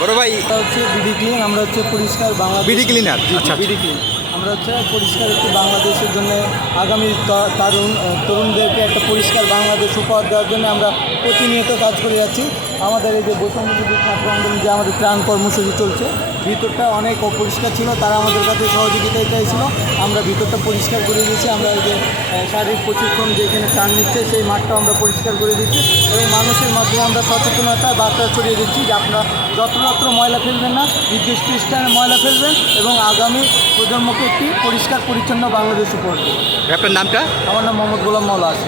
বড় ভাই হচ্ছে বিডি ক্লিন আমরা হচ্ছে পরিষ্কার বাংলা বিডি ক্লিনার আচ্ছা, আচ্ছা। বিডি ক্লিন আমরা হচ্ছে পরিষ্কার একটি বাংলাদেশের জন্য আগামী তরুণ তরুণদেরকে একটা পরিষ্কার বাংলাদেশ উপহার দেওয়ার জন্য আমরা প্রতিনিয়ত কাজ করে যাচ্ছি। আমাদের এই যে বৈষম্যবিদ্যুৎ ছাত্র আন্দোলন যে আমাদের ত্রাণ কর্মসূচি চলছে ভিতরটা অনেক অপরিষ্কার ছিল তারা আমাদের কাছে সহযোগিতা চাইছিল। আমরা ভিতরটা পরিষ্কার করে দিয়েছি আমরা যে শারীরিক প্রশিক্ষণ যেখানে টান নিচ্ছে সেই মাঠটা আমরা পরিষ্কার করে দিচ্ছি এবং মানুষের মাধ্যমে আমরা সচেতনতা বার্তা ছড়িয়ে দিচ্ছি যে আপনারা যত্রতত্র ময়লা ফেলবেন না নির্দিষ্ট স্থানে ময়লা ফেলবেন এবং আগামী প্রজন্মকে একটি পরিষ্কার পরিচ্ছন্ন বাংলাদেশ উপহার দেবেন। আপনার নামটা? আমার নাম মোহাম্মদ গোলাম মাওলা আছে